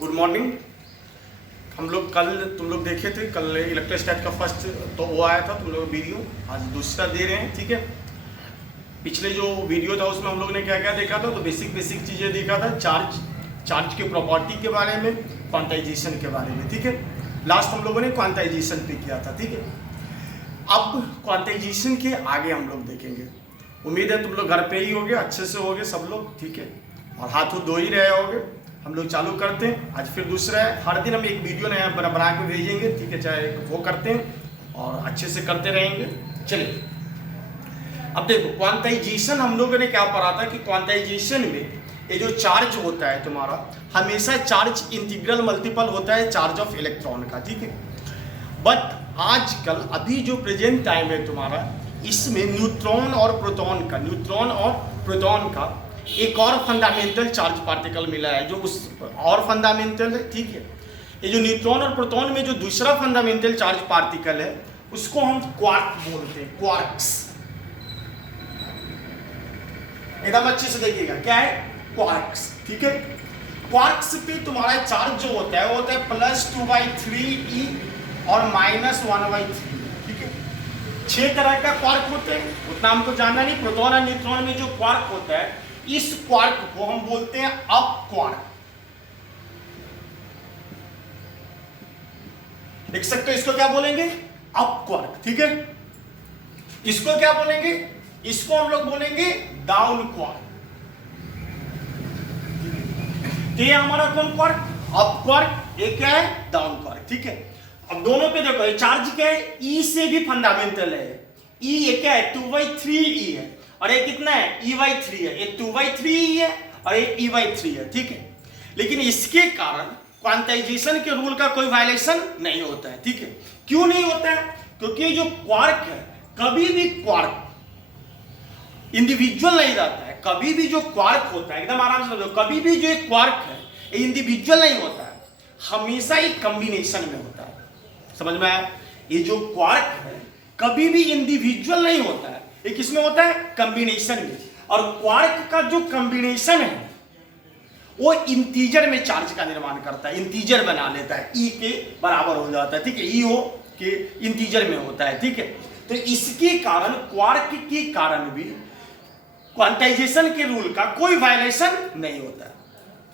Good morning. हम लोग कल तुम लोग देखे थे, कल इलेक्ट्रोस्टैट का फर्स्ट तो वो आया था तुम लोग वीडियो, आज दूसरा दे रहे हैं। ठीक है, पिछले जो वीडियो था उसमें हम लोग ने क्या क्या देखा था, तो बेसिक चीज़ें देखा था। चार्ज के प्रॉपर्टी के बारे में, क्वांटाइजेशन के बारे में। ठीक है, लास्ट हम लोगों ने क्वांटाइजेशन पे किया था। ठीक है, अब क्वांटाइजेशन के आगे हम लोग देखेंगे। उम्मीद है तुम लोग घर पे ही होगे, अच्छे से होगे सब लोग। ठीक है, और हाथ धो ही रहे होगे। हम लोग चालू करते हैं। आज फिर दूसरा है, हर दिन हम एक वीडियो नया बना के भेजेंगे। ठीक है, चाहे वो करते हैं और अच्छे से करते रहेंगे। चलिए, अब देखो क्वांटाइजेशन हम लोगों ने क्या पढ़ा था कि क्वांटाइजेशन में ये जो चार्ज होता है तुम्हारा, हमेशा चार्ज इंटीग्रल मल्टीपल होता है चार्ज ऑफ इलेक्ट्रॉन का। ठीक है, बट आजकल अभी जो प्रेजेंट टाइम है तुम्हारा, इसमें न्यूट्रॉन और प्रोटॉन का एक और फंडामेंटल चार्ज पार्टिकल मिला है, जो उस और फंडामेंटल है। ठीक है, ये जो न्यूट्रॉन और प्रोटॉन में जो दूसरा फंडामेंटल चार्ज पार्टिकल है, उसको हम क्वार्क बोलते हैं, क्वार्क्स। एकदम अच्छे से देखिएगा, क्या है क्वार्क्स। ठीक है, क्वार्क्स पे तुम्हारा चार्ज जो होता है वो होता है +2/3e और -1/3। ठीक है, 6 तरह का क्वार्क होते हैं, उतना हमको जानना नहीं। प्रोटॉन और न्यूट्रॉन में जो क्वार्क होता है, इस क्वार्क को हम बोलते हैं अप क्वार्क। देख सकते हो, इसको क्या बोलेंगे? Up quark. ठीक है, इसको क्या बोलेंगे? इसको हम लोग बोलेंगे डाउन क्वार्क। तो ये हमारा कौन क्वार्क? Up quark. ये क्या है? Down quark. ठीक है, अब दोनों पे देखो, ये चार्ज क्या है? ई से भी फंडामेंटल है। ई ये क्या है? 2/3e है, और ये कितना है? e/3 है। ये 2/3e है और ये e/3 है। ठीक है, लेकिन इसके कारण क्वांटाइजेशन के रूल का कोई वायलेशन नहीं होता है। ठीक है, क्यों नहीं होता है? क्योंकि जो क्वार्क है, कभी भी क्वार्क इंडिविजुअल नहीं रहता है। कभी भी जो क्वार्क होता है, एकदम आराम से समझो, कभी भी जो एक क्वार्क है ये इंडिविजुअल नहीं होता है, हमेशा एक कॉम्बिनेशन में होता है। समझ में आया? ये जो क्वार्क है कभी भी इंडिविजुअल नहीं होता है, ये किसमें होता है? कॉम्बिनेशन में। और क्वार्क का जो कॉम्बिनेशन है वो इंटीजर में चार्ज का निर्माण करता है, इंटीजर बना लेता है, ई के बराबर हो जाता है। ठीक है, ई हो के इंटीजर में होता है। ठीक है, तो इसके कारण क्वार्क के कारण भी क्वांटाइजेशन के रूल का कोई वायलेशन नहीं होता है।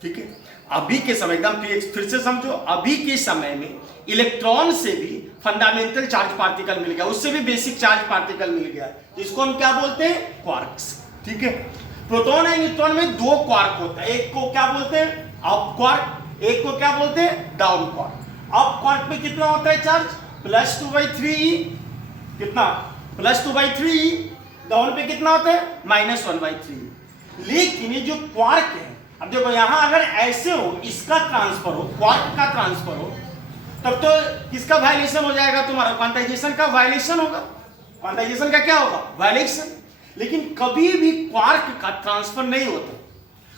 ठीक है, अभी के समय, एकदम फिर से समझो, अभी के समय में इलेक्ट्रॉन से भी फंडामेंटल चार्ज पार्टिकल मिल गया, उससे भी बेसिक चार्ज पार्टिकल मिल गया, जिसको हम क्या बोलते हैं? क्वार्क्स। ठीक है, प्रोटॉन और न्यूट्रॉन में 2 क्वार्क होता है, एक को क्या बोलते हैं? अप क्वार्क, एक को क्या बोलते हैं? Down quark. अप क्वार्क में कितना होता है चार्ज? +2/3e। कितना? +2/3e। डाउन पे कितना होता है? -1/3। लेकिन ये जो क्वार्क है, अब देखो यहां अगर ऐसे हो, इसका ट्रांसफर हो, क्वार्क का ट्रांसफर हो, तब तो किसका वायलेशन हो जाएगा? तुम्हारा क्वांटाइजेशन का वायलेशन होगा। क्वांटाइजेशन का क्या होगा? वायलेशन। लेकिन कभी भी क्वार्क का ट्रांसफर नहीं होता।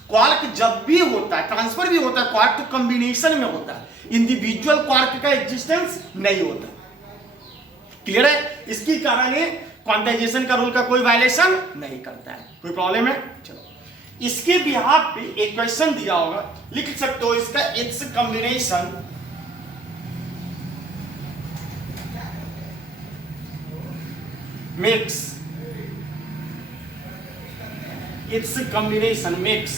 क्वार्क जब भी होता है, ट्रांसफर भी होता है, क्वार्क तो कॉम्बिनेशन में होता है, इंडिविजुअल क्वार्क का एग्जिस्टेंस नहीं होता। क्लियर है? इसके कारण ये क्वांटाइजेशन का रूल का कोई वायलेशन नहीं करता है। कोई प्रॉब्लम है? चलो, इसके बिहाफ पे एक क्वेश्चन दिया होगा, लिख सकते हो इसका। It's combination makes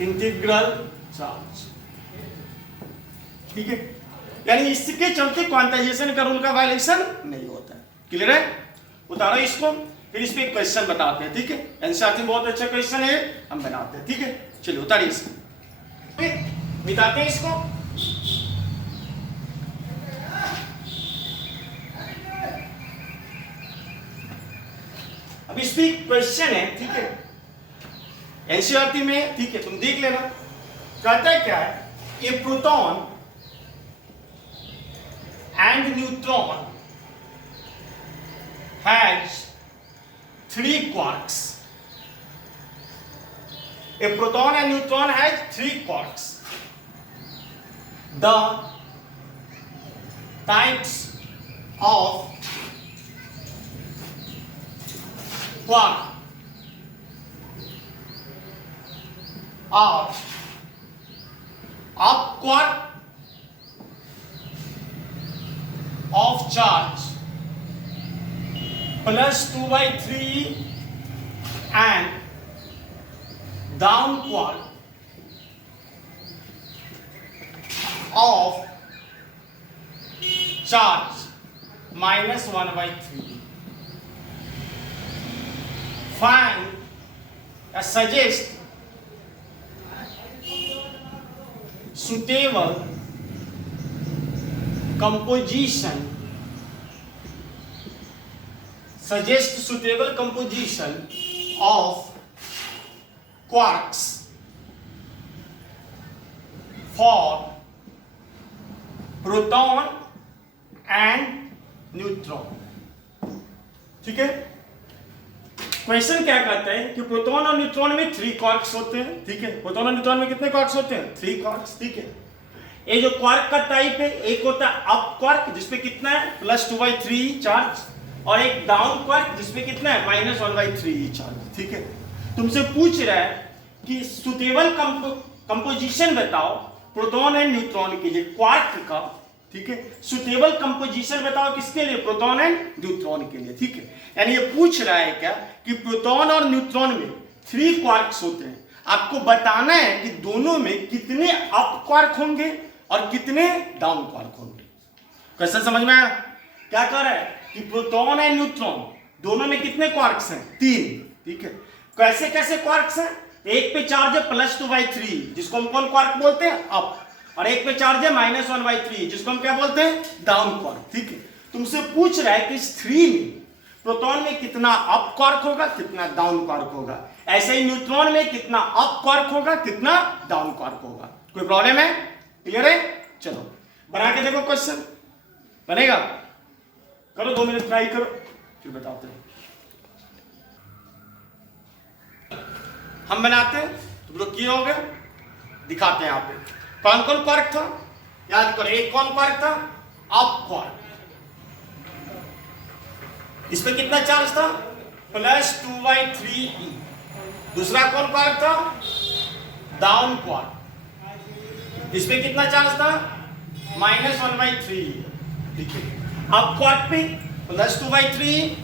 integral charge. ठीक है, यानी इसके चलते क्वांटाइजेशन का रूल का वायलेशन नहीं होता है। क्लियर है? उतारो इसको, फिर इस पे एक क्वेश्चन बताते हैं। ठीक है, एनसीईआरटी बहुत अच्छा क्वेश्चन है, हम बनाते हैं। ठीक है, चलिए उतारिए इसको, मिटाते हैं इसको। अब इस पे क्वेश्चन है। ठीक है, एनसीईआरटी में। ठीक है, तुम देख लेना। कहता है क्या है? A proton and neutron has 3 quarks. A proton and neutron has 3 quarks. The types of quark are up quark of charge plus 2/3 and down quark of charge minus 1/3. Find suggest suitable composition. Suggest suitable composition of quarks for proton and neutron. ठीक है, question क्या कहता है कि proton और neutron में 3 quarks होते हैं. ठीक है, प्रोटॉन और न्यूट्रॉन में कितने क्वार्क्स होते हैं? 3 क्वार्क्स. ठीक है, ये जो क्वार्क का टाइप है, एक होता है अप क्वार्क जिसपे कितना है प्लस 2/3 चार्ज, और एक डाउन क्वार्क जिसपे कितना है माइनस 1/3 चार्ज. ठीक है, तुमसे पूछ रहा है कि सुटेबल कंपोजिशन बताओ प्रोटॉन एंड न्यूट्रॉन के लिए क्वार्क का. ठीक है, सुटेबल कंपोजिशन बताओ किसके लिए? प्रोटॉन एंड न्यूट्रॉन के लिए. ठीक है, यानी ये पूछ रहा है क्या कि प्रोटॉन और न्यूट्रॉन में 3 क्वार्क्स होते हैं, आपको बताना है कि दोनों में कितने अप क्वार्क होंगे और कितने डाउन क्वार्क होंगे. क्वेश्चन समझ में आया? क्या कर रहा है कि प्रोटॉन एंड न्यूट्रॉन दोनों में कितने क्वार्क्स हैं? 3. ठीक है, कैसे कैसे क्वार्क्स हैं? एक पे चार्ज है प्लस 2/3 जिसको हम कौन क्वार्क बोलते हैं? अप. और एक पे चार्ज है माइनस 1/3 जिसको हम क्या बोलते हैं? Down quark. ठीक है, तुमसे पूछ रहा है कि इस 3 में प्रोटॉन में कितना अप क्वार्क होगा, कितना डाउन क्वार्क होगा. ऐसे ही न्यूट्रॉन में कितना अप क्वार्क होगा, कितना डाउन क्वार्क होगा. कोई प्रॉब्लम है? क्लियर है? चलो बना के देखो, क्वेश्चन बनेगा. करो 2 मिनट ट्राई करो, फिर बताते हैं. हम बनाते हैं, तुम लोग किए होंगे, दिखाते हैं यहाँ पे. कौन कौन क्वार्क था याद करो. एक कौन क्वार्क था? Up quark. इस पे कितना चार्ज था? Plus 2/3e. दूसरा कौन क्वार्क था? Down quark. इस पे कितना चार्ज था? माइनस 1/3. ठीक है, अप क्वार्क पे प्लस 2/3,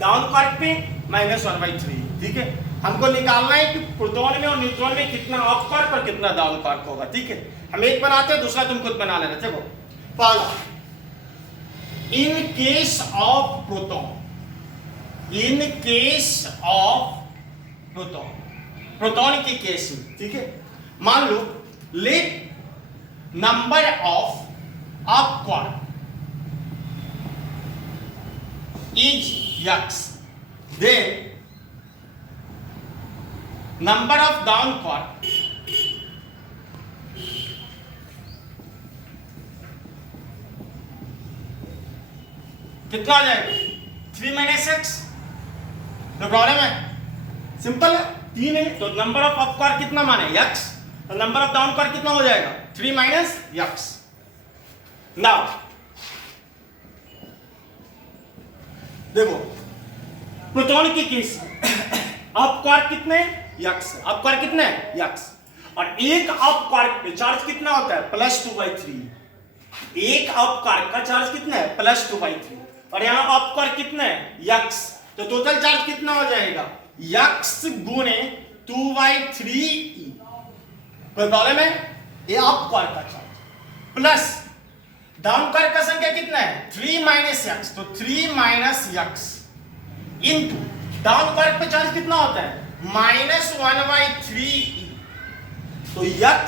डाउन क्वार्क पे माइनस 1/3. ठीक है, हमको निकालना है कि प्रोटॉन में और न्यूट्रॉन में कितना अप क्वार्क और कितना डाउन क्वार्क होगा. ठीक है, हम एक बनाते हैं, दूसरा तुम खुद बना लेना. देखो पहला, in case of proton, in case of proton, proton के केस में. ठीक है, मान लो let number of up quark is x, then number of down quark कितना आ जाएगा? 3 - x. तो प्रॉब्लम है? सिंपल है, 3 है तो नंबर ऑफ अप क्वार्क कितना माने? x. तो नंबर ऑफ डाउन क्वार्क कितना हो जाएगा? 3 - x. नाउ देखो प्रोटॉन के केस अप क्वार्क कितने? x. अप क्वार्क कितने? x. और एक अप क्वार्क पे चार्ज कितना होता है? प्लस 2/3. एक अप क्वार्क का चार्ज कितना है? प्लस 2/3. और यहां अप क्वार्क कितना है? x. तो टोटल चार्ज कितना हो जाएगा? x गुणे 2/3e. कोई प्रॉब्लम है? ये अप क्वार्क का चार्ज प्लस डाउन क्वार्क का संख्या कितना है? 3 - x. तो 3 - x इनटू डाउन क्वार्क पे चार्ज कितना होता है? -1/3e. तो x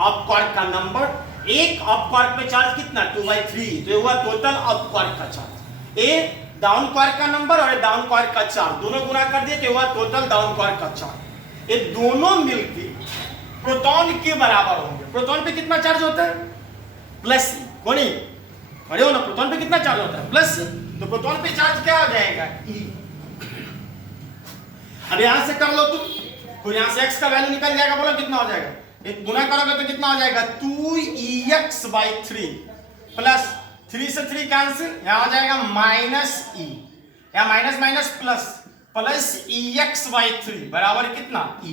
अप क्वार्क का नंबर, एक अप क्वार्क पे चार्ज कितना? 2/3. तो ये हुआ टोटल अप क्वार्क का चार्ज. ए डाउन क्वार्क का नंबर और डाउन क्वार्क का चार्ज दोनों गुना कर दिए तो हुआ टोटल डाउन क्वार्क का चार्ज. ये दोनों मिलके प्रोटॉन के बराबर होंगे. प्रोटॉन पे कितना चार्ज होता है? प्लस. कोनी खड़े हो ना, प्रोटॉन पे कितना चार्ज होता है? प्लस. तो प्रोटॉन पे चार्ज क्या हो जाएगा? E. अब यहां से कर लो तुम, तो यहां से x का वैल्यू निकल जाएगा. बोलो कितना हो जाएगा? एक गुना करोगे तो कितना हो जाएगा? 2ex/3 प्लस 3 से 3 कैंसिल, यहां हो जाएगा -e. यहां minus minus plus, plus ex/3 बराबर कितना? e.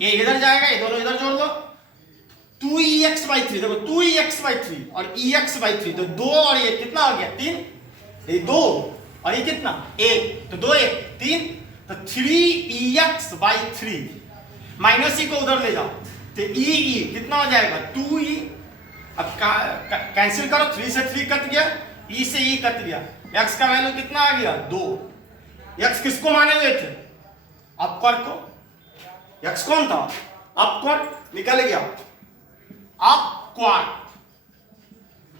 ये इधर जाएगा, ये दोनों इधर जोड़ दो 2ex/3, देखो 2ex/3 और ex/3, तो 2 और 1 कितना हो गया 3, ये 2 और ये कितना 1, तो 2 1 3, तो 3ex/3 माइनस ई को उधर ले जाओ, तो ई कितना हो जाएगा 2e, अब कैंसिल करो, 3 से 3 कट गया, ई से ई कट गया, x का वैल्यू कितना आ गया 2। x किसको माने हुए थे, अपक्वार्क को, x कौन था अपक्वार्क, निकल गया अपक्वार्क,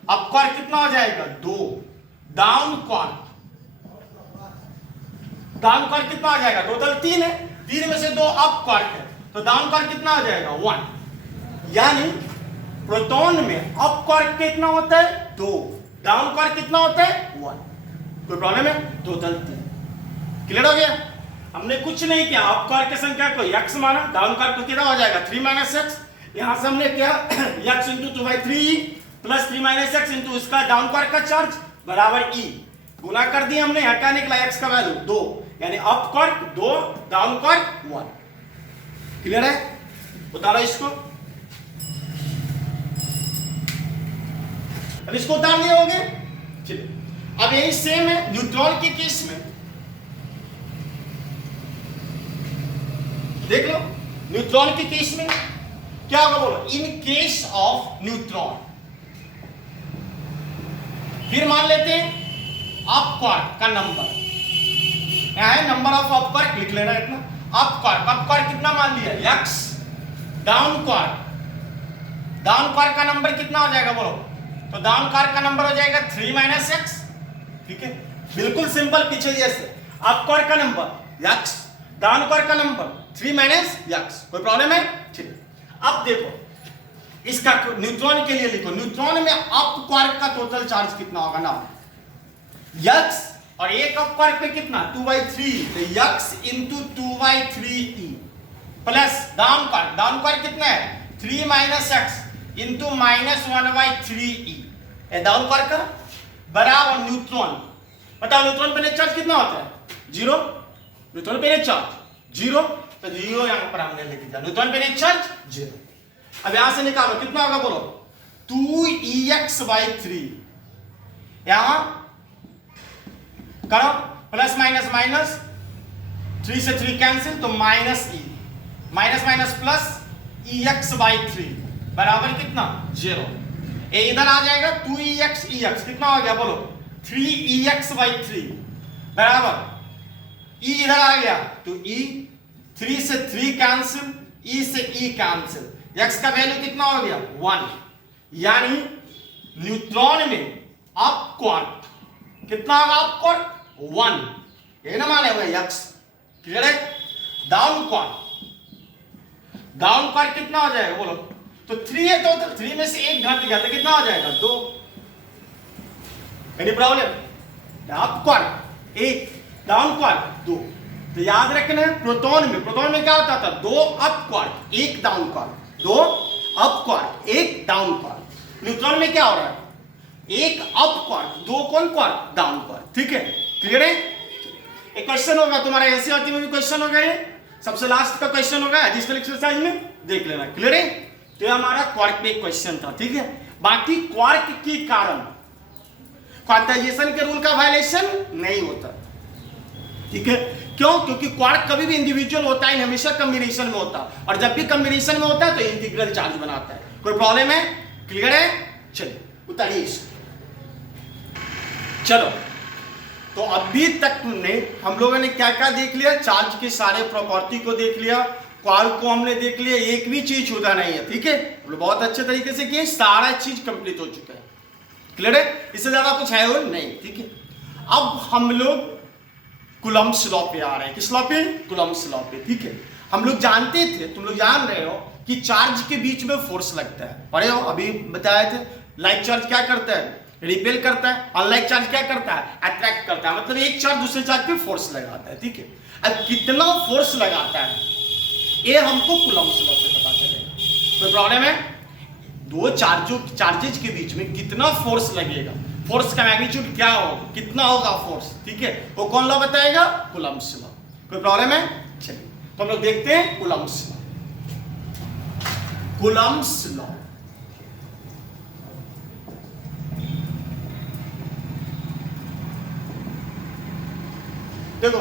अपक्वार्क कितना हो जाएगा 2, डाउनक्वार्क, डाउनक्वार्क कितना आ जाएगा, टोटल 3 है, 3 में से 2 अपक्वार्क है, तो डाउनक्वार्क कितना आ जाएगा 1, यानी प्रोटॉन में अपक्वार्क कितना होता है 2, डाउनक्वार्क कितना होता है 1, कोई प्रॉब्लम है, टोटल 3, क्लियर हो गया। हमने कुछ नहीं किया, अपक्वार्क की संख्या को x माना, डाउनक्वार्क को कितना हो जाएगा 3 - x, यहां से हमने क्या x × 2/3 प्लस 3 - x इंटू इसका डाउनक्वार्क का चार्ज बराबर e, गुना कर दिया हमने, यहाँ क्या निकला x का वैल्यू 2, यानी अपक्वार्क 2, डाउनक्वार्क 1, क्लियर है, उतारो इसको, अब इसको उतार दिए होंगे। चलिए अब यही सेम है न्यूट्रॉन के केस में, देख लो न्यूट्रॉन के केस में क्या होगा बोलो, इन केस ऑफ न्यूट्रॉन, फिर मान लेते हैं अपक्वार्क का नंबर, यहां है नंबर ऑफ अपक्वार्क, लिख लेना इतना, अपक्वार्क, अपक्वार्क कितना मान लिया x, डाउनक्वार्क, डाउनक्वार्क का नंबर कितना हो जाएगा बोलो, तो डाउनक्वार्क का नंबर हो जाएगा 3 - x, ठीक है, बिल्कुल सिंपल पीछे जैसे, अपक्वार्क का नंबर x, डाउनक्वार्क का नंबर 3 - x, कोई प्रॉब्लम है, ठीक। अब देखो इसका न्यूट्रॉन के लिए लिखो, न्यूट्रॉन में अपक्वार्क का टोटल चार्ज कितना होगा ना, x और एक अपक्वार्क पे कितना 2/3, तो x × 2/3e प्लस डाउनक्वार्क, डाउनक्वार्क कितना है 3 - x इंटू -1/3e, डाउनक्वार्क का बराबर न्यूट्रॉन, बताओ न्यूट्रॉन पे नेट चार्ज कितना होता है 0, न्यूट्रॉन पे नेट चार्ज 0, तो 0 यहां पर हमने लिख दिया, न्यूट्रॉन पे नेट चार्ज 0। अब यहां से निकालो कितना होगा बोलो 2ex/3, यहां करो प्लस माइनस, 3 से 3 कैंसिल, तो -e, माइनस प्लस ex/3 बराबर कितना 0, ये इधर आ जाएगा 2ex, कितना हो गया बोलो 3ex/3 बराबर e इधर आ गया, तो e, 3 से 3 कैंसिल, e से e कैंसिल, x का वैल्यू कितना हो गया 1, यानी न्यूट्रॉन में अपक्वार्क कितना होगा, अपक्वार्क 1, ये ना माने हुए x, क्लियर है। डाउनक्वार्क, डाउनक्वार्क कितना हो जाएगा बोलो, तो 3 है, तो 3 में से 1 घट गया तो कितना हो जाएगा 2, एनी प्रॉब्लम, अपक्वार्क 1, डाउनक्वार्क 2, तो याद रखना है प्रोटॉन में क्या होता था 2 अपक्वार्क 1 डाउनक्वार्क, 2 अपक्वार्क 1 डाउनक्वार्क, न्यूट्रॉन में क्या हो रहा है 1 अपक्वार्क 2 कौन क्वार्क डाउनक्वार्क, ठीक है, क्लियर है। एक क्वेश्चन होगा तुम्हारा एनसीईआरटी में भी क्वेश्चन होगा, ये सबसे लास्ट का क्वेश्चन होगा एडिशनल एक्सरसाइज में, देख लेना, क्लियर है। तो ये हमारा क्वार्क पे एक क्वेश्चन था, ठीक है। बाकी क्वार्क के कारण क्वांटाइजेशन के रूल का वायलेशन नहीं होता, ठीक है, क्यों, क्योंकि क्वार्क कभी भी इंडिविजुअल होता है, हमेशा कॉम्बिनेशन में होता है, और जब भी कॉम्बिनेशन में होता है तो इंटीग्रल चार्ज बनाता है, कोई प्रॉब्लम है, क्लियर है। चलिए उतारिए इसको, चलो तो अभी तक हमने हम लोगों ने क्या क्या देख लिया, चार्ज के सारे प्रॉपर्टी को देख लिया, क्वार्क को हमने देख लिया, एक भी चीज छूटा नहीं है, ठीक है, बहुत अच्छे तरीके से किए, सारा चीज कंप्लीट हो चुका है, क्लियर है, इससे ज्यादा कुछ है वो नहीं, ठीक है। अब हम लोग कूलम्ब्स लॉ पे आ रहे हैं, किस लॉ पे, कूलम्ब्स लॉ पे, ठीक है। हम लोग जानते थे, तुम लोग जान रहे हो कि चार्ज के बीच में फोर्स लगता है, पढ़े हो, अभी बताए थे, लाइक चार्ज क्या करता है रिपेल करता है, अनलाइक चार्ज क्या करता है अट्रैक्ट करता है, मतलब एक चार्ज दूसरे चार्ज पे फोर्स लगाता है, ठीक है। अब कितना फोर्स लगाता है ये हमको कूलम्ब्स लॉ से पता चलेगा, कोई प्रॉब्लम है, दो चार्जेज के बीच में कितना फोर्स लगेगा, फोर्स का मैग्नीट्यूड क्या होगा, कितना होगा फोर्स, ठीक है, वो कौन लॉ बताएगा, कूलम्ब्स लॉ, कोई प्रॉब्लम है। चलिए तो हम लोग देखते हैं कूलम्ब्स लॉ, कूलम्ब्स लॉ देखो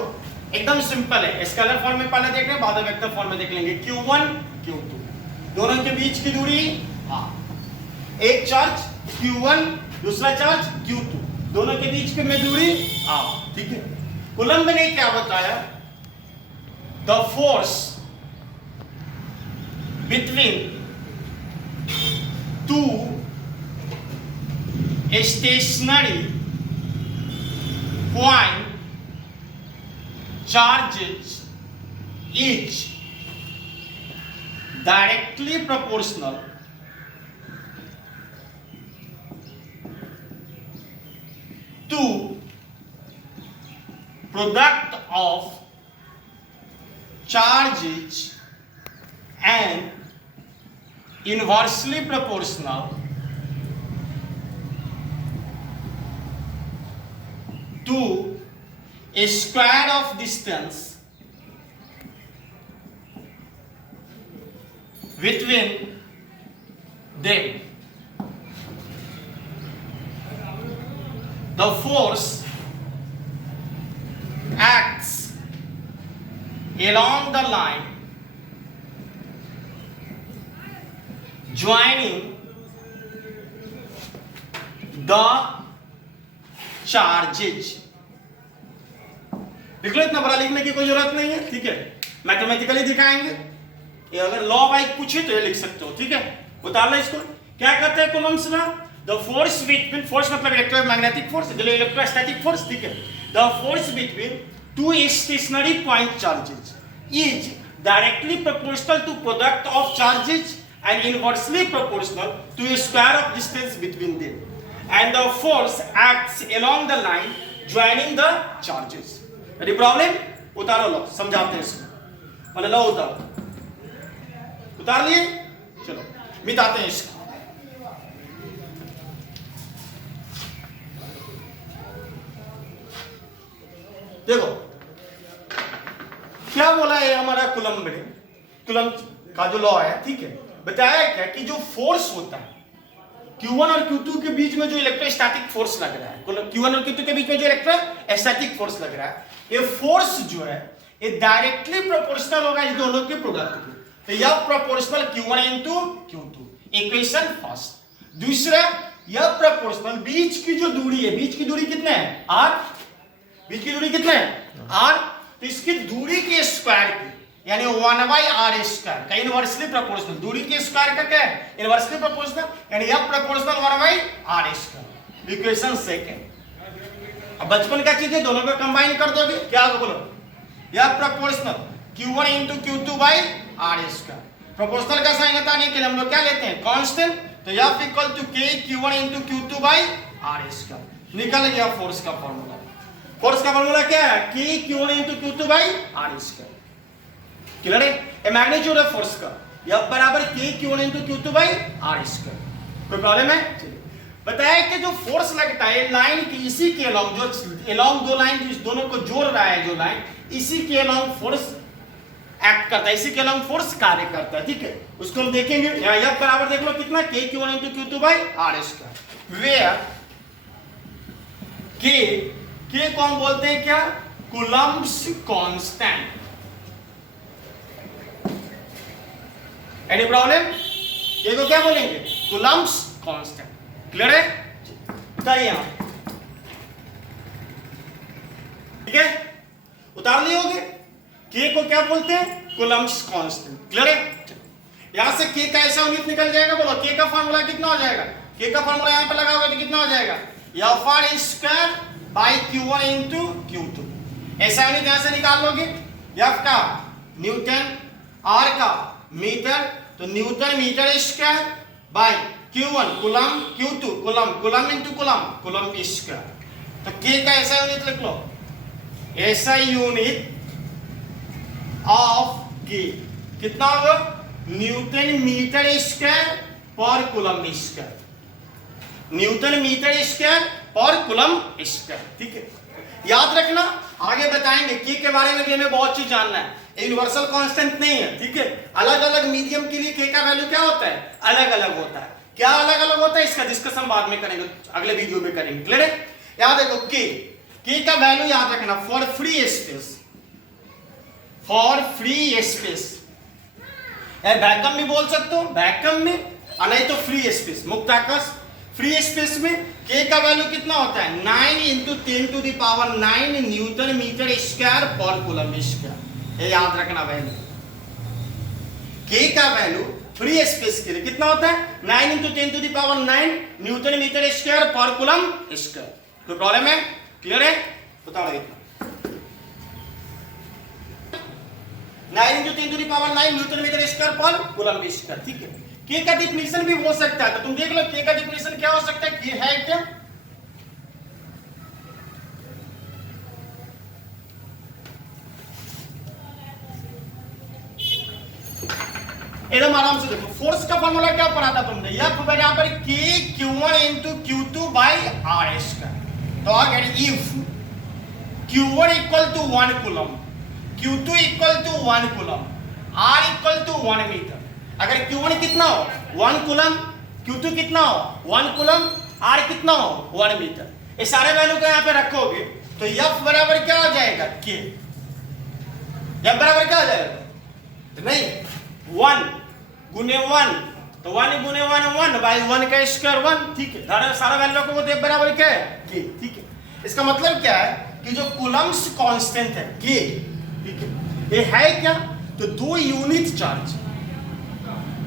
एकदम सिंपल है, स्केलर फॉर्म में पहले देख रहे हैं, बाद में वेक्टर फॉर्म में देख लेंगे। Q1 Q2 दोनों के बीच की दूरी r, एक चार्ज Q1 दूसरा चार्ज Q2 दोनों के बीच की में दूरी r, ठीक है। कूलम्ब ने क्या बताया, the force between two stationary point charges is directly proportional to product of charges and inversely proportional to a square of distance between them. The force acts along the line joining the charges. लिख लो, इतना बड़ा लिखने की कोई जरूरत नहीं है, ठीक है। मैथमेटिकली दिखाएंगे, ये अगर लॉ बाई पूछे तो ये लिख सकते हो, ठीक है। बता लो इसको क्या कहते हैं कूलम्ब्स में, द फोर्स बिटवीन, फोर्स मतलब इलेक्ट्रोमैग्नेटिक फोर्स, इलेक्ट्रोस्टैटिक फोर्स, ठीक है। The force between two stationary point charges is directly proportional to product of charges and inversely proportional to a square of distance between them and the force acts along the line joining the charges. यदि problem उतारो, लो समझाते हैं इसको, मतलब लो उतारो, उतार लिए, चलो मिटाते हैं इसको। देखो क्या बोला है हमारा कूलम्ब ने, कूलम्ब का जो लॉ है, ठीक है। बताया क्या कि जो फोर्स होता है Q1 और Q2 के बीच में जो इलेक्ट्रोस्टैटिक फोर्स लग रहा है, Q1 और Q2 के बीच में जो इलेक्ट्रोस्टैटिक फोर्स लग रहा है, ये फोर्स जो है ये डायरेक्टली प्रोपोर्शनल होगा इस दोनों के प्रोडक्ट के। तो यह proportional Q1 into Q2, equation first. दूसरा, यह प्रोपोर्शनल बीच की जो दूरी है, बीच की दूरी कितने है r, बीच की दूरी कितने है r, तो इसकी दूरी के स्क्वायर की यानी 1/r स्क्वायर का इनवर्सली प्रोपोर्शनल, दूरी के स्क्वायर का क्या है इनवर्सली प्रोपोर्शनल, यानी यह proportional 1/r square, equation second. अब बचपन का चीज है, दोनों को कंबाइन कर दोगे क्या होगा बोलो, यह proportional Q1 into Q2 by r square. Proportional का साइन बताने के लिए हम लोग क्या लेते हैं कांस्टेंट, तो F equal to K Q1 into Q2 by r square. निकल गया फोर्स का फॉर्मूला। फोर्स का फॉर्मूला क्या है, K Q1 into Q2 by r square. Clear है, ये मैग्नीट्यूड है फोर्स का, F बराबर K Q1 into Q2 by r square. कोई प्रॉब्लम है? बताया कि जो फोर्स लगता है लाइन की इसी के अलोंग, जो अलोंग दो लाइन जो दोनों को जोड़ रहा है जो लाइन, इसी के अलोंग फोर्स एक्ट करता है, इसी के अलोंग फोर्स कार्य करता है, ठीक है। उसको हम देखेंगे। यहाँ F बराबर देख लो कितना, K Q1 into Q2 by r square, where K को हम बोलते हैं क्या, Coulomb's constant. Any problem? K को क्या बोलेंगे, कूलम्ब्स कांस्टेंट। क्लियर है, बताइए यहां, ठीक है, उतार लिए होगे। K को क्या बोलते हैं, कूलम्ब्स कांस्टेंट। क्लियर है, यहां से K का ऐसा यूनिट निकल जाएगा, बोलो K का फार्मूला कितना हो जाएगा, K का फार्मूला यहां पे लगा होगा तो कितना हो जाएगा, F square by Q1 into Q2। ऐसा यूनिट यहां से निकाल लोगे, F का न्यूटन, R का मीटर, तो newton metre square by Q1 coulomb, Q2 coulomb, coulomb into coulomb, coulomb square. तो K का ऐसा यूनिट लिख लो, ऐसा यूनिट ऑफ K कितना होगा, न्यूटन मीटर स्क्वायर पर coulomb square, newton metre square पर कूलम स्क्वायर, ठीक है। याद रखना, आगे बताएंगे K के बारे में भी हमें बहुत चीज जानना है, यूनिवर्सल कांस्टेंट नहीं है, ठीक है। अलग अलग मीडियम के लिए K का वैल्यू क्या होता है, अलग अलग होता है। क्या अलग अलग होता है इसका डिस्कशन बाद में करेंगे, अगले वीडियो में करेंगे। क्लियर है, याद देखो K के का वैल्यू याद रखना for free space, for free space, vacuum में बोल सकते हो, वैक्यूम में और नहीं तो फ्री स्पेस, मुक्ताकाश। फ्री स्पेस में के का वैल्यू कितना होता है 9 इंटू 10⁹ न्यूटन मीटर स्क्वायर पर कूलम स्क्वायर। ये याद रखना वैल्यू, के का वैल्यू फ्री स्पेस के लिए कितना होता है 9 इंटू 10⁹ न्यूटन मीटर स्क्वायर पर कूलम स्क्वायर। कोई प्रॉब्लम है? क्लियर है? बताओ इतना 9 इंटू 10⁹ न्यूटन मीटर स्क्वायर पर कूलम स्क्वायर। ठीक है, के का डिफिनेशन भी हो सकता है, तो तुम देख लो के का डिफिनेशन क्या हो सकता है। के है क्या? एकदम आराम से देखो, फोर्स का फॉर्मूला क्या पढ़ा था तुमने, F बराबर K Q1 into Q2 by R square. तो अगर if Q1 equal to 1 coulomb, Q2 equal to 1 coulomb, R equal to 1 metre, अगर Q1 कितना हो 1 कूलम, Q2 कितना हो 1 कूलम, R कितना हो 1 मीटर, ये सारे वैल्यू को यहाँ पे रखोगे तो F बराबर क्या हो जाएगा K। F बराबर क्या हो जाएगा? तो नहीं 1 गुने 1, तो 1 गुने 1 1 बाई 1 का स्क्वायर 1। ठीक है, सारा वैल्यू रखोगे तो F बराबर क्या है K। ठीक है, इसका मतलब क्या है कि जो कूलम्स कांस्टेंट है K, ठीक है, ये है क्या? तो 2 unit charge,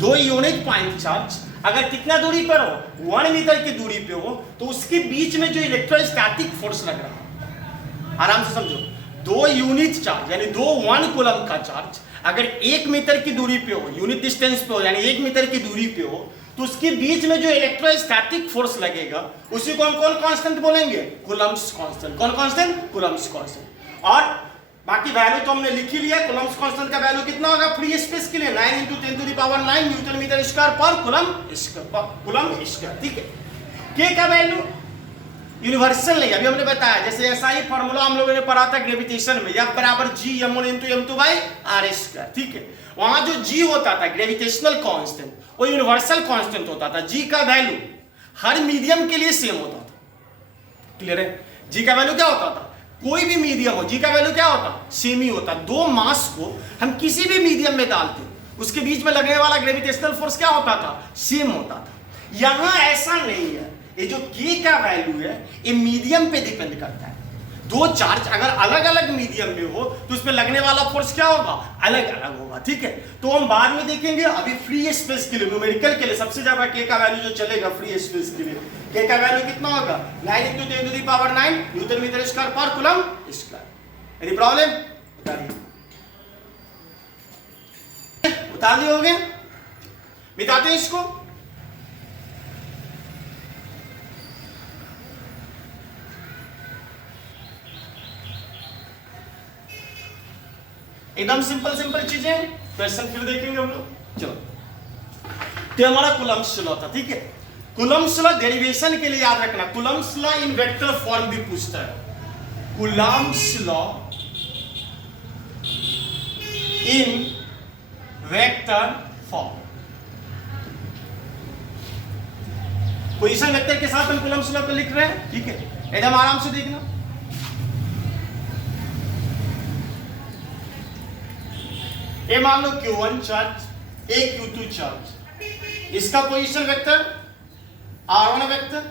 2 unit point charge अगर कितना दूरी पर हो 1 मीटर की दूरी पे हो तो उसके बीच में जो इलेक्ट्रोस्टैटिक फोर्स लग रहा है, आराम से समझो, 2 यूनिट चार्ज यानी 2 1 कूलम का चार्ज अगर 1 मीटर की दूरी पे हो, यूनिट डिस्टेंस पे हो यानी 1 मीटर की दूरी पे हो, तो उसके बीच में जो इलेक्ट्रोस्टैटिक फोर्स लगेगा उसी को हम कौन कांस्टेंट बोलेंगे? Coulomb's constant. कौन कांस्टेंट? Coulomb's constant. और बाकी वैल्यू तो हमने लिख ही लिया, कूलम्स कांस्टेंट का वैल्यू कितना होगा फ्री स्पेस के लिए 9 इंटू 10⁹ न्यूटन मीटर स्क्वायर पर कूलम स्क्वायर। ठीक है, के का वैल्यू यूनिवर्सल नहीं, अभी हमने बताया, जैसे ऐसा ही फॉर्मूला हम लोगों ने पढ़ा था ग्रेविटेशन में, F बराबर G m1 into m2 by R square. ठीक है, वहां जो G होता था ग्रेविटेशनल कांस्टेंट, वो यूनिवर्सल कांस्टेंट होता था। G का वैल्यू हर मीडियम के लिए सेम होता था। क्लियर है? G का वैल्यू क्या होता था? कोई भी मीडियम हो G का वैल्यू क्या होता? सेम ही होता। दो मास को हम किसी भी मीडियम में डालते, उसके बीच में लगने वाला ग्रेविटेशनल फोर्स क्या होता था? सेम होता था। यहां ऐसा नहीं है, ये जो K का वैल्यू है ये मीडियम पे डिपेंड करता है। दो चार्ज अगर अलग अलग मीडियम में हो तो उसमें लगने वाला फोर्स क्या होगा? अलग अलग होगा। ठीक है, तो हम बाद में देखेंगे। अभी फ्री स्पेस के लिए, न्यूमेरिकल के लिए सबसे ज्यादा K का वैल्यू जो चलेगा फ्री स्पेस के लिए, K का वैल्यू कितना होगा 9 इंटू 10⁹ न्यूटन मीटर स्क्वायर पर कूलम स्क्वायर। Any problem? बता दिए होगे, मिटाते हैं इसको। एकदम सिंपल सिंपल चीजें, क्वेश्चन फिर देखेंगे हम लोग। चलो, तो हमारा कूलम्ब्स लॉ था। ठीक है, कूलम्ब्स लॉ डेरिवेशन के लिए याद रखना, Coulomb's law in vector form भी पूछता है। Coulomb's law in vector form, position vector के साथ हम कूलम्ब्स लॉ को लिख रहे हैं। ठीक है, एकदम आराम से देखना। ये मान लो Q1 charge, A Q2 charge, इसका पोजीशन वेक्टर R1 वेक्टर,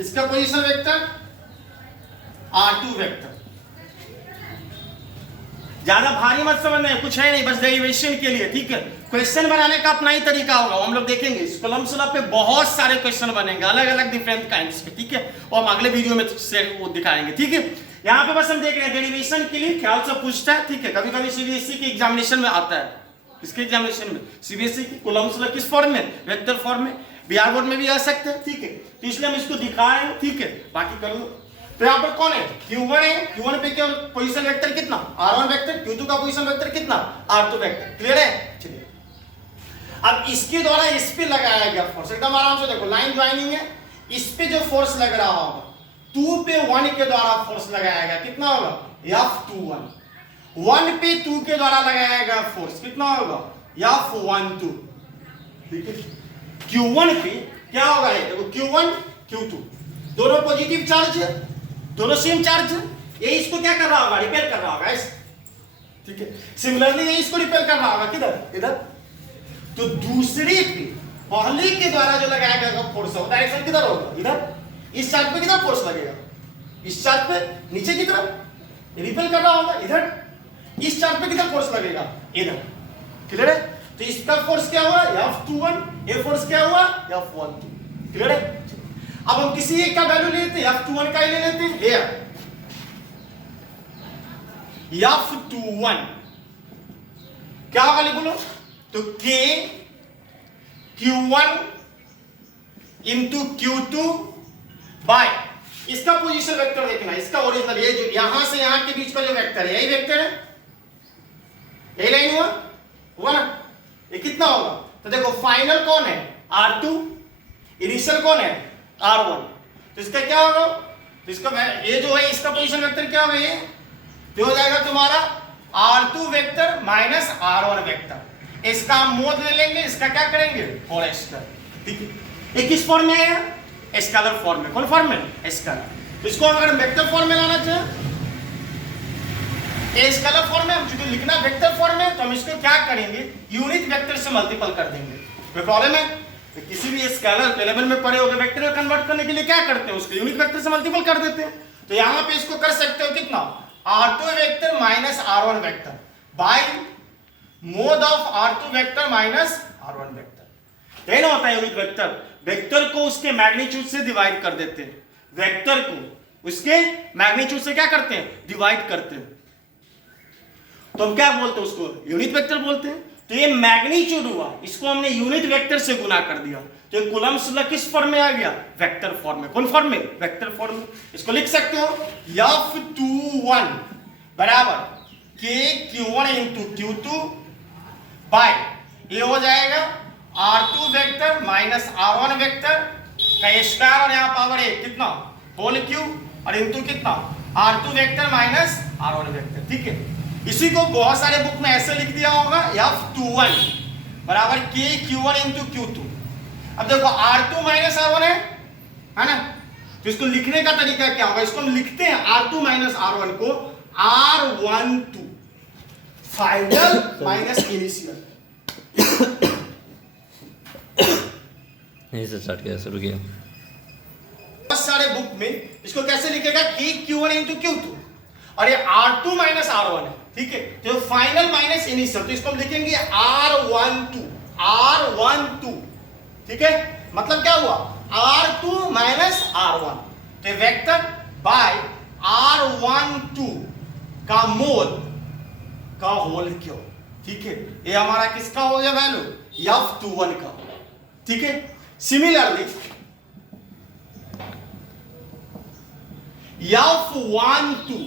इसका पोजीशन वेक्टर R2 वेक्टर। ज्यादा भारी मत समझना है, कुछ है नहीं, बस डेरिवेशन के लिए। ठीक है, क्वेश्चन बनाने का अपना ही तरीका होगा, हम लोग देखेंगे। इस कूलम्ब्स लॉ पे बहुत सारे क्वेश्चन बनेंगे अलग अलग डिफरेंट काइंड्स के। ठीक है, और हम अगले वीडियो में वो दिखाएंगे। ठीक है, यहाँ पे बस हम देख रहे हैं डेरिवेशन के लिए ख्याल से पूछता है। ठीक है, कभी कभी सीबीएसई के एग्जामिनेशन में आता है। इसके एग्जामिनेशन में सीबीएसई की कूलम्ब्स लॉ किस फॉर्म में? वेक्टर फॉर्म में। बिहार बोर्ड में भी आ सकते हैं। ठीक है, तो इसलिए हम इसको दिखा रहे हैं। ठीक है, बाकी कर लो। तो यहाँ पर कौन है? Q1 है। Q1 पे क्या पोजीशन वेक्टर कितना? R1 vector. Q2 का पोजीशन वेक्टर कितना? R2 vector. क्लियर है? चलिए, अब इसके द्वारा इस पे लगाया गया फोर्स, एकदम आराम से देखो, लाइन ज्वाइनिंग है, इस पे जो फोर्स लग रहा होगा 2 पे 1 के द्वारा फोर्स लगाया गया, कितना होगा? F21। 1 पे 2 के द्वारा लगाया गया फोर्स कितना होगा? F12। ठीक है, Q1 पे क्या होगा? देखो Q1 Q2 दोनों पॉजिटिव चार्ज है, दोनों सेम चार्ज है। ये इसको क्या कर रहा होगा, रिपेल कर रहा होगा ऐसे, ठीक है। सिमिलरली ये इसको रिपेल कर रहा होगा किधर, इधर। तो दूसरी पहले के द्वारा जो लगाया गया फोर्स है डायरेक्शन किधर होगा, इधर। इस चार्ज पे किधर फोर्स लगेगा, इस चार्ज पे नीचे की तरफ रिपेल कर रहा होगा इधर। इस चार्ज पे किधर फोर्स लगेगा, इधर। क्लियर है। तो इसका फोर्स क्या हुआ, F21, ये फोर्स क्या हुआ, F12। क्लियर है। अब हम किसी एक का वैल्यू लेते हैं, F21 का ही ले लेते हैं। here F21 क्या होगा बोलो, तो K Q1 into Q2 by इसका पोजीशन वेक्टर देखना, इसका ओरिजिनल, ये जो यहां से यहां के बीच का जो वेक्टर है, यही वेक्टर है, यही लाइन हुआ ना। ये कितना होगा, तो देखो फाइनल कौन है, R2, इनिशियल कौन है, R1। तो इसका क्या होगा, तो इसका ये जो है इसका पोजीशन वेक्टर क्या होगा, ये तो हो जाएगा तुम्हारा R2 vector minus R1 vector. इसका हम मोड ले लेंगे, इसका क्या करेंगे, और स्केलर, ठीक है। ये किस फॉर्म में आएगा, स्केलर फॉर्म में। कौन फॉर्म में, स्केलर। तो इसको अगर वेक्टर फॉर्म में लाना चाहे, ये स्केलर फॉर्म में हम चूंकि लिखना वेक्टर फॉर्म में, तो हम इसको क्या करेंगे, यूनिट वेक्टर से मल्टीपल कर देंगे। कोई प्रॉब्लम है, तो किसी भी स्केलर के लेवल में पढ़े होगे, वेक्टर में कन्वर्ट करने के लिए क्या करते हैं, उसको यूनिट वेक्टर से मल्टीपल कर देते हैं। तो यहां पे इसको कर सकते हो कितना, R2 vector minus R1 vector by mode of R2 vector minus R1 vector. यही ना होता है यूनिट वेक्टर। वेक्टर को उसके मैग्नीट्यूड से डिवाइड कर देते हैं, वेक्टर को उसके मैग्नीट्यूड से क्या करते हैं, डिवाइड करते हैं। तो हम क्या बोलते हैं, उसको यूनिट वेक्टर बोलते हैं। तो ये मैग्नीट्यूड हुआ, इसको हमने यूनिट वेक्टर से गुना कर दिया, तो ये कूलम्ब्स लॉ किस फॉर्म में आ गया, वेक्टर फॉर्म में। कौन फॉर्म में, वेक्टर फॉर्म में। इसको लिख सकते हो F21 बराबर K Q1 into Q2 bye ये हो जाएगा R2 vector minus R1 vector का स्क्वायर, और यहाँ पावर 1 कितना, होल क्यूब, और इंटू कितना R2 vector minus R1 vector, ठीक है। इसी को बहुत सारे बुक में ऐसे लिख दिया होगा, F21 बराबर K Q1 इंटू Q2। अब देखो R2 माइनस R1 है ना, तो इसको लिखने का तरीका क्या होगा, इसको हम लिखते हैं R2 माइनस R1 को R12 फाइनल माइनस इनिशियल। यहीं से स्टार्ट किया, शुरू किया। बहुत सारे बुक में इसको कैसे लिखेगा, K Q1 इंटू Q2, और ये R2 माइनस R1 है, ठीक है। तो फाइनल माइनस इनिशियल, तो इसको हम लिखेंगे R12, ठीक है। मतलब क्या हुआ, R2 माइनस R1, तो वेक्टर बाय R12 का मोड का होल क्यों, ठीक है। ये हमारा किसका हो गया वैल्यू, F21 का, ठीक है। सिमिलरली F12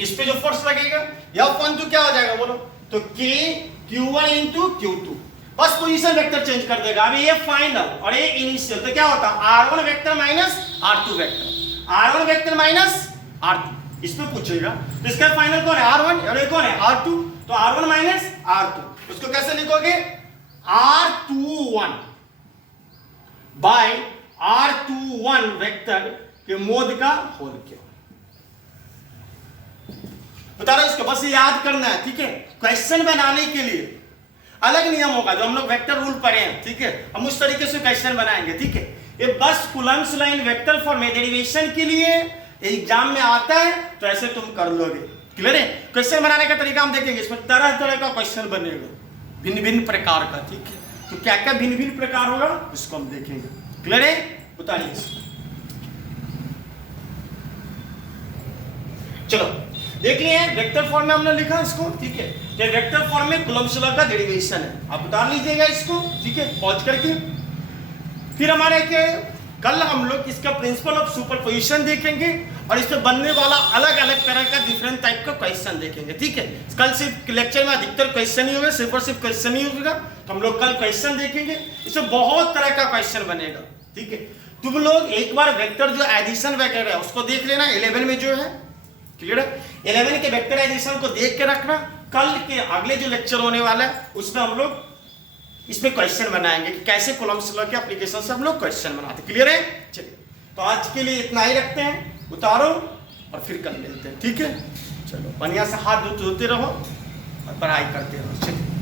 इस पे जो फोर्स लगेगा, F12 क्या हो जाएगा बोलो, तो K Q1 इंटू Q2, बस पोजीशन वेक्टर चेंज कर देगा। अभी ये फाइनल और ये इनिशियल, तो क्या होता है R1 vector minus R2 vector, R1 vector minus R2, इस पे पूछेगा। तो इसका फाइनल कौन है, R1, और ये कौन है R2, तो R1 माइनस R2। उसको कैसे लिखोगे, R21 बाय R21 वेक्टर के मोड का होल क्यों। बता रहा हूं, इसको बस याद करना है, ठीक है। क्वेश्चन बनाने के लिए अलग नियम होगा, जो हम लोग वेक्टर रूल पढ़े हैं, ठीक है। हम उस तरीके से क्वेश्चन बनाएंगे, ठीक है। ये बस Coulomb's law in vector form में डेरिवेशन के लिए एग्जाम में आता है, तो ऐसे तुम कर लोगे। क्लियर है। क्वेश्चन बनाने का तरीका हम देखेंगे, इसमें तरह तरह का क्वेश्चन बनेगा, भिन्न भिन्न प्रकार का, ठीक है। तो क्या क्या भिन्न भिन्न प्रकार होगा इसको हम देखेंगे। क्लियर है, बताइए इसको। चलो देख लिए, वेक्टर फॉर्म में हमने लिखा इसको, ठीक है। तो वेक्टर फॉर्म में कूलम्ब्स लॉ का डेरिवेशन है, आप उतार लीजिएगा इसको, ठीक है, पॉज करके। फिर हमारे क्या, कल हम लोग इसका प्रिंसिपल ऑफ सुपरपोजिशन देखेंगे, और इससे बनने वाला अलग अलग तरह का डिफरेंट टाइप का क्वेश्चन देखेंगे, ठीक है। कल सिर्फ लेक्चर में अधिकतर क्वेश्चन ही होगा, सिर्फ और सिर्फ क्वेश्चन ही होगा, तो हम लोग कल क्वेश्चन देखेंगे। इसमें बहुत तरह का क्वेश्चन बनेगा, ठीक है। तुम लोग एक बार वेक्टर जो एडिशन वगैरह है उसको देख लेना, 11 में जो है, क्लियर है। 11 के वेक्टर एडिशन को देख के रखना, कल के अगले जो लेक्चर होने वाला है उसमें हम लोग इसमें क्वेश्चन बनाएंगे कि कैसे कूलम्ब्स लॉ के एप्लीकेशन से हम लोग क्वेश्चन बनाते। क्लियर है। चलिए, तो आज के लिए इतना ही रखते हैं। उतारो और फिर कल मिलते हैं, ठीक है? चलो बढ़िया से हाथ धोते रहो और पढ़ाई करते रहो। चलिए।